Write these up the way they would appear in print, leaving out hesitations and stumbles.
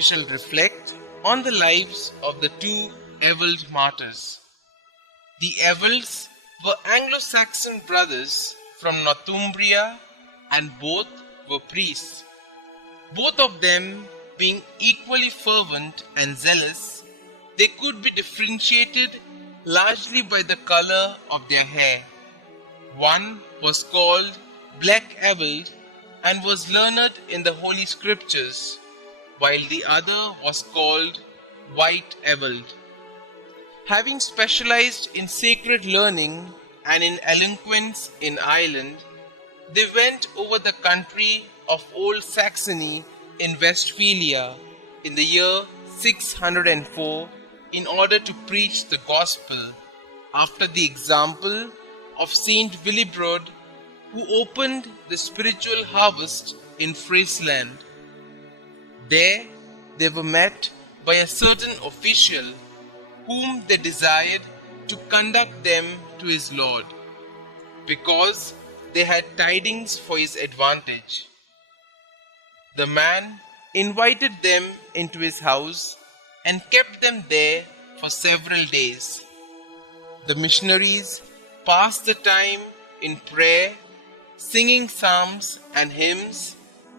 we shall reflect on the lives of the two Ewald Martyrs. The Ewalds were Anglo-Saxon brothers from Northumbria, and both were priests. Both of them being equally fervent and zealous, they could be differentiated largely by the color of their hair. One was called Black Ewald and was learned in the Holy Scriptures, while the other was called White Ewald. Having specialized in sacred learning and in eloquence in Ireland, they went over the country of Old Saxony in Westphalia in the year 604 in order to preach the gospel, after the example of Saint Willibrord, who opened the spiritual harvest in Friesland. There they were met by a certain official whom they desired to conduct them to his Lord, because they had tidings for his advantage. The man invited them into his house and kept them there for several days. The missionaries passed the time in prayer, singing psalms and hymns,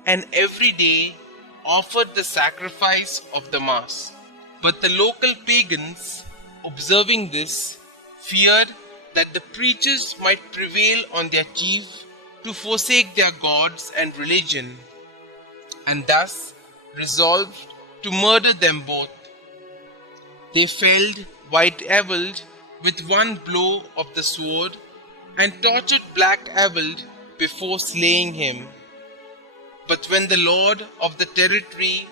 and every day offered the sacrifice of the Mass. But the local pagans, observing this, feared that the preachers might prevail on their chief to forsake their gods and religion, and thus resolved to murder them both. They felled White Ewald with one blow of the sword and tortured Black Ewald before slaying him. But when the lord of the territory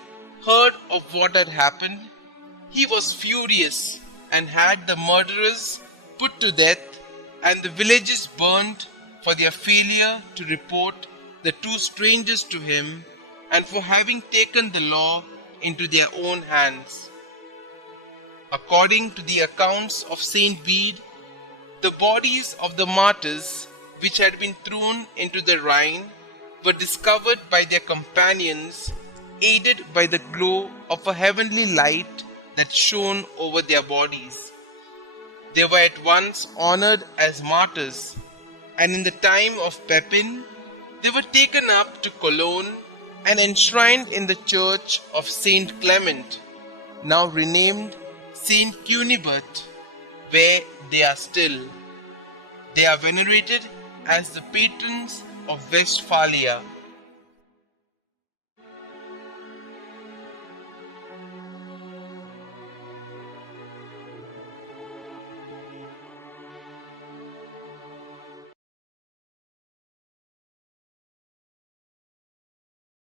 heard of what had happened, he was furious and had the murderers put to death and the villages burnt for their failure to report the two strangers to him and for having taken the law into their own hands. According to the accounts of Saint Bede, the bodies of the martyrs which had been thrown into the Rhine were discovered by their companions, aided by the glow of a heavenly light that shone over their bodies. They were at once honored as martyrs, and in the time of Pepin, they were taken up to Cologne and enshrined in the church of Saint Clement, now renamed Saint Cunibert, where they are still. They are venerated as the patrons of Westphalia.